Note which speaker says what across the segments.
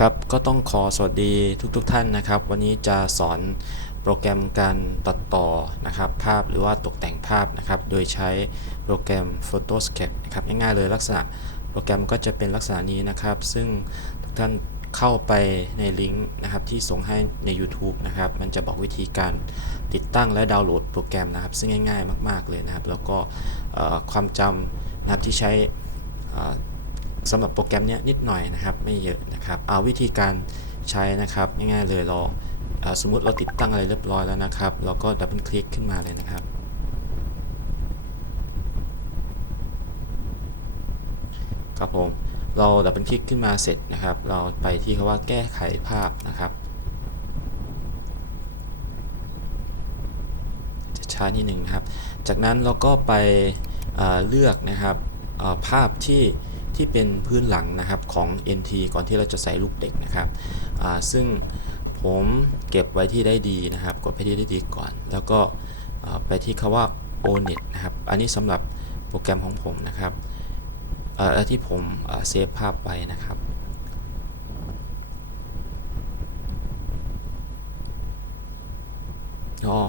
Speaker 1: ครับก็ต้องขอสวัสดีทุกๆทท่านนะครับ วันนี้จะสอนโปรแกรมการตัดต่อนะครับ ภาพหรือว่าตกแต่งภาพนะครับ โดยใช้โปรแกรม Photoscape นะครับง่ายๆเลยลักษณะโปรแกรมก็จะเป็นลักษณะนี้นะครับ ซึ่งทุกท่านเข้าไปในลิงก์นะครับที่ส่งให้ใน YouTube นะครับ มันจะบอกวิธีการติดตั้งและดาวน์โหลดโปรแกรมนะครับ ซึ่งง่าย ๆ มาก ๆเลยนะครับ แล้วก็ความจำนะครับที่ใช้อ่อ สำหรับโปรแกรมนี้นิดหน่อยนะครับไม่เยอะนะครับเอาวิธีการใช้นะครับง่ายๆเลยเราสมมติเราติดตั้งอะไรเรียบร้อยแล้วนะครับ เราก็ดับเบิลคลิกขึ้นมาเลยนะครับ ครับผมเราดับเบิลคลิกขึ้นมาเสร็จนะครับ เราไปที่คำว่าแก้ไขภาพนะครับ จะช้านิดหนึ่งนะครับ จากนั้นเราก็ไปเเลือกนะครับภาพที่ ที่เป็นพื้นหลังนะครับของ NT ก่อนที่เราจะใส่รูปเด็กนะครับซึ่งผมเก็บไว้ที่ได้ดีนะครับ กดไปที่ได้ดีก่อน แล้วก็ไปที่คาว่า ONET นะครับ อันนี้สำหรับโปรแกรมของผมนะครับที่ผมเซฟภาพไว้นะครับอ๋อ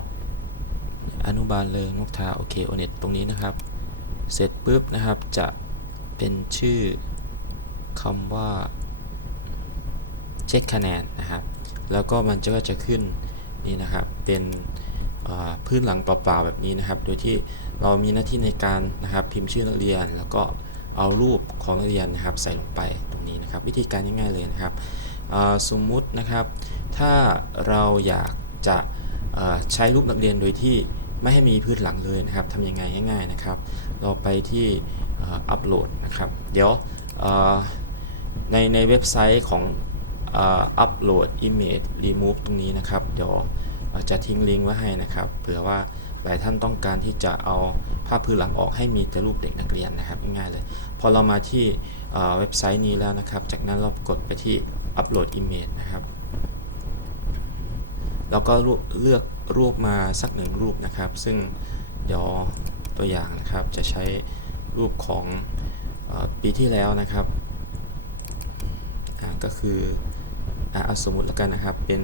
Speaker 1: อนุบาลเริงนกทาโอเคโอเน็ตตรงนี้นะครับ เสร็จปุ๊บนะครับจะ เป็นชื่อคำว่าเช็คคะแนนนะครับ แล้วก็มันก็จะขึ้นนี่นะครับเป็นพื้นหลังเปล่าๆแบบนี้นะครับ โดยที่เรามีหน้าที่ในการนะครับพิมพ์ชื่อนักเรียน แล้วก็เอารูปของนักเรียนนะครับใส่ลงไปตรงนี้นะครับ วิธีการง่ายๆเลยนะครับสมมุตินะครับถ้าเราอยากจะใช้รูปนักเรียนโดยที่ไม่ให้มีพื้นหลังเลยนะครับทำยังไงง่าย ๆนะครับ เราไปที่ อัปโหลดนะครับ เดี๋ยวในในเว็บไซต์ของอัปโหลด Image Remove ตรงนี้นะครับ เดี๋ยวเอ่อจะทิ้งลิงก์ไว้ให้นะครับเผื่อว่าหลายท่านต้องการที่จะเอาภาพพื้นหลังออกให้มีแต่รูปเด็กนักเรียนนะครับง่ายเลย พอเรามาที่เว็บไซต์นี้แล้วนะครับ จากนั้นเรากดไปที่ Upload Image นะครับ แล้วก็เลือกรูปมาสักหนึ่งรูปนะครับ ซึ่งเดี๋ยวตัวอย่างนะครับจะใช้ รูปของอปีที่แล้วนะครับอ่าก็คืออ่าเอาสมมติแล้วกันนะครับ เป็น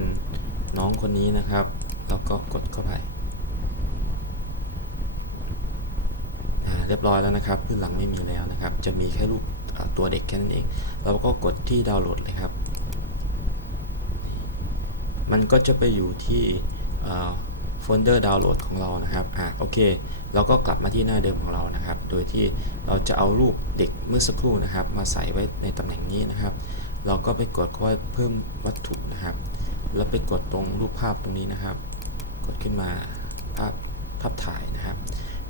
Speaker 1: น้องคนนี้นะครับแล้วก็กดเข้าไปอ่าเรียบร้อยแล้วนะครับพื้นหลังไม่มีแล้วนะครับ จะมีแค่รูปตัวเด็กแค่นั้นเอง เราก็กดที่ดาวน์โหลดเลยครับ มันก็จะไปอยู่ที่ โฟลเดอร์ดาวน์โหลดของเรานะครับอะโอเคเราก็กลับมาที่หน้าเดิมของเรานะครับ โดยที่เราจะเอารูปเด็กเมื่อสักครู่นะครับ มาใส่ไว้ในตำแหน่งนี้นะครับ เราก็ไปกดว่าเพิ่มวัตถุนะครับ แล้วไปกดตรงรูปภาพตรงนี้นะครับ กดขึ้นมาภาพภาพถ่ายนะครับ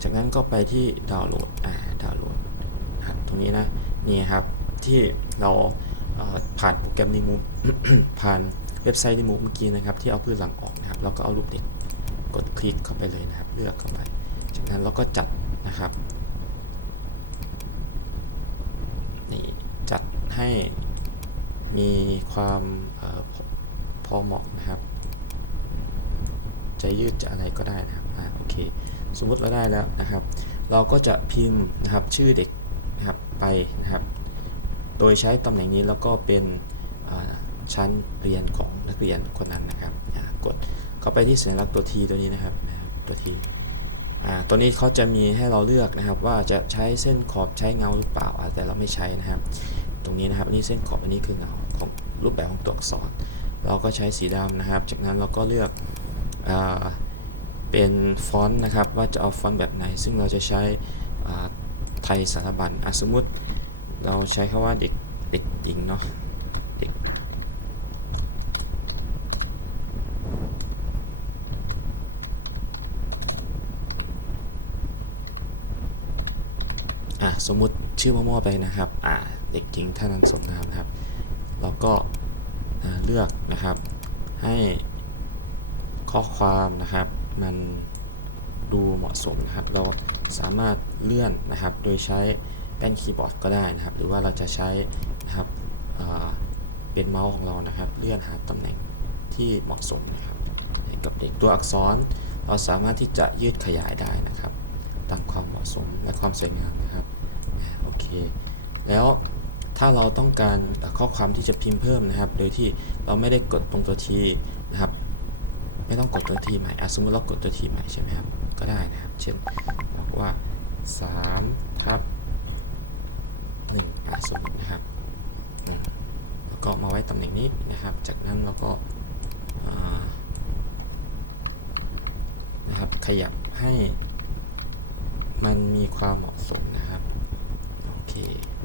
Speaker 1: จากนั้นก็ไปที่ดาวน์โหลดอ่าดาวน์โหลดนะครับตรงนี้นะนี่ครับที่เราเอ่อผ่านโปรแกรม Remove ผ่านเว็บไซต์ Remove เมื่อกี้นะครับ ที่เอาพื้นหลังออกนะครับแล้วก็เอารูปเด็ก กดคลิกเข้าไปเลยนะครับ เลือกเข้าไป จากนั้นเราก็จัดนะครับนี่จัดให้มีความออพอเหมาะนะครับ จะยืดจะอะไรก็ได้นะครับอ่าโอเค สมมุติเราได้แล้วนะครับ เราก็จะพิมพ์นะครับชื่อเด็กนะครับไปนะครับ โดยใช้ตำแหน่งนี้แล้วก็เป็นชั้นเรียนของนักเรียนคนนั้นนะครับกด เขาไปที่สัญลักษณ์ตัว T ตัวนี้นะครับตัว T อ่าตัวนี้เขาจะมีให้เราเลือกนะครับ ว่าจะใช้เส้นขอบใช้เงาหรือเปล่าอาแต่เราไม่ใช้นะครับ ตรงนี้นะครับอันนี้เส้นขอบอันนี้คือเงาของรูปแบบของตัวอักษร เราก็ใช้สีดำนะครับ จากนั้นเราก็เลือกอ่าเป็นฟอนต์นะครับว่าจะเอาฟอนต์แบบไหน ซึ่งเราจะใช้ไทยสารบัญสมมติเราใช้คำว่าเด็กเด็กหญิงเนาะเด็กอะ สมมุติชื่อมั่วๆไปนะครับอ่าเด็กหญิงท่านันสมนามนะครับ เราก็เลือกนะครับ ให้ข้อความนะครับมันดูเหมาะสมนะครับ เราสามารถเลื่อนนะครับ โดยใช้แป้นคีย์บอร์ดก็ได้นะครับ หรือว่าเราจะใช้นะครับเป็นเมาส์ของเรานะครับ เลื่อนหาตำแหน่งที่เหมาะสมนะครับกับเด็กตัวอักษร เราสามารถที่จะยืดขยายได้นะครับ ตามความเหมาะสมและความสวยงามนะครับ แล้วถ้าเราต้องการข้อความที่จะพิมพ์เพิ่มนะครับ โดยที่เราไม่ได้กดตรงตัวทีนะครับ ไม่ต้องกดตัวทีใหม่สมมติเรากดตัวทีใหม่ใช่ไหมครับ ก็ได้นะครับ เช่นบอกว่า3ทับ1อะสมมตินะครับแล้วก็มาไว้ตำแหน่งนี้นะครับ จากนั้นเราก็านะครับขยับให้มันมีความเหมาะสมนะครับ เค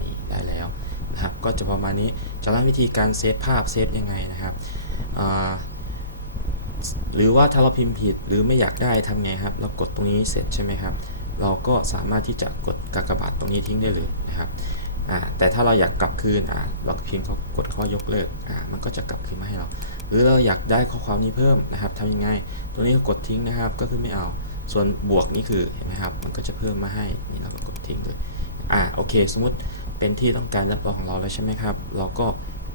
Speaker 1: นี่ได้แล้วนะครับก็จะประมาณนี้จากนั้นวิธีการเซฟภาพเซฟยังไงนะครับหรือว่าถ้าเราพิมพ์ผิดหรือไม่อยากได้ทำไงครับ เรากดตรงนี้เสร็จใช่ไหมครับ เราก็สามารถที่จะกดกากบาทตรงนี้ทิ้งได้เลยนะครับแต่ถ้าเราอยากกลับคืนเราพิมพ์เขากดคำว่ายกเลิกมันก็จะกลับคืนมาให้เรา หรือเราอยากได้ข้อความนี้เพิ่มนะครับทำยังไงตรงนี้ก็กดทิ้งนะครับ ก็คือไม่เอาส่วนบวกนี่คือเห็นไหมครับ มันก็จะเพิ่มมาให้นี่เราก็กดทิ้งเลย อ่าโอเค สมมติเป็นที่ต้องการรับรองของเราแล้วใช่ไหมครับ เราก็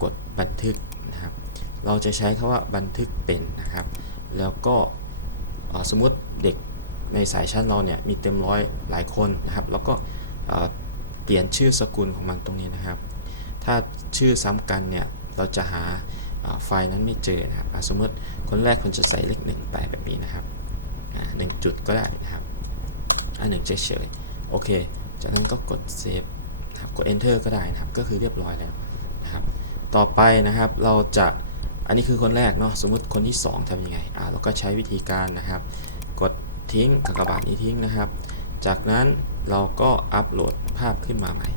Speaker 1: กดบันทึกนะครับ เราจะใช้คาว่าบันทึกเป็นนะครับ แล้วก็สมมติเด็กในสายชั้นเราเนี่ยมีเต็มร้อยหลายคนนะครับ แล้วก็เปลี่ยนชื่อสกุลของมันตรงนี้นะครับ ถ้าชื่อซ้ำกันเนี่ยเราจะหาไฟล์นั้นไม่เจอนะครับสมมติคนแรกคนจะใส่เลขหนึ่งไปแบบนี้นะครับหนึ่งจุดก็ได้นะครับอ่าหนึ่งเฉยๆโอเค จากนั้นก็กดเซฟนะครับกด enter ก็ได้นะครับ ก็คือเรียบร้อยแล้วนะครับ ต่อไปนะครับเราจะอันนี้คือคนแรกเนาะสมมุติคนที่ 2ทำยังไงอ่าเราก็ใช้วิธีการนะครับ กดทิ้งกากบาทนี้ทิ้งนะครับ จากนั้นเราก็อัปโหลดภาพขึ้นมาใหม่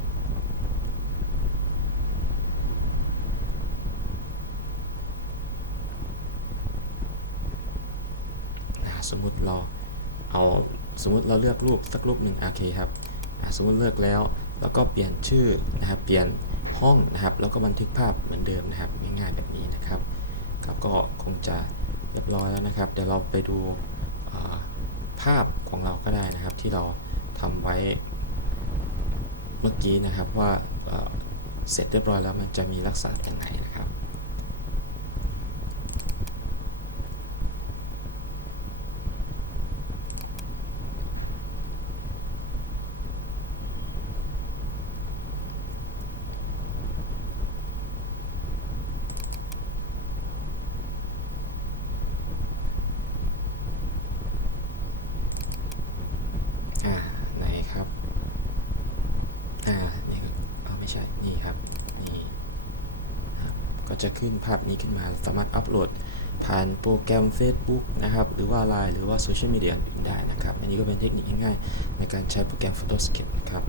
Speaker 1: อ่าสมมุติเราเอาสมมุติเราเลือกรูปสักรูปหนึ่งโอเคครับ สมมติเลือกแล้ว แล้วก็เปลี่ยนชื่อนะครับ เปลี่ยนห้องนะครับ แล้วก็บันทึกภาพเหมือนเดิมนะครับ ง่ายๆแบบนี้นะครับครับก็คงจะเรียบร้อยแล้วนะครับ เดี๋ยวเราไปดูภาพของเราก็ได้นะครับ ที่เราทำไว้เมื่อกี้นะครับว่าเอ่อเสร็จเรียบร้อยแล้วมันจะมีลักษณะยังไงนะครับ อ่าไหนครับ อ่า นี่คืออ่าไม่ใช่ นี่ครับ นี่ครับ ก็จะขึ้นภาพนี้ขึ้นมาสามารถอัปโหลด ผ่านโปรแกรม Facebook นะครับหรือว่า Line หรือว่าโซเชียลมีเดียอื่นได้นะครับ อันนี้ก็เป็นเทคนิคง่ายๆในการใช้โปรแกรม Photoshop นะครับ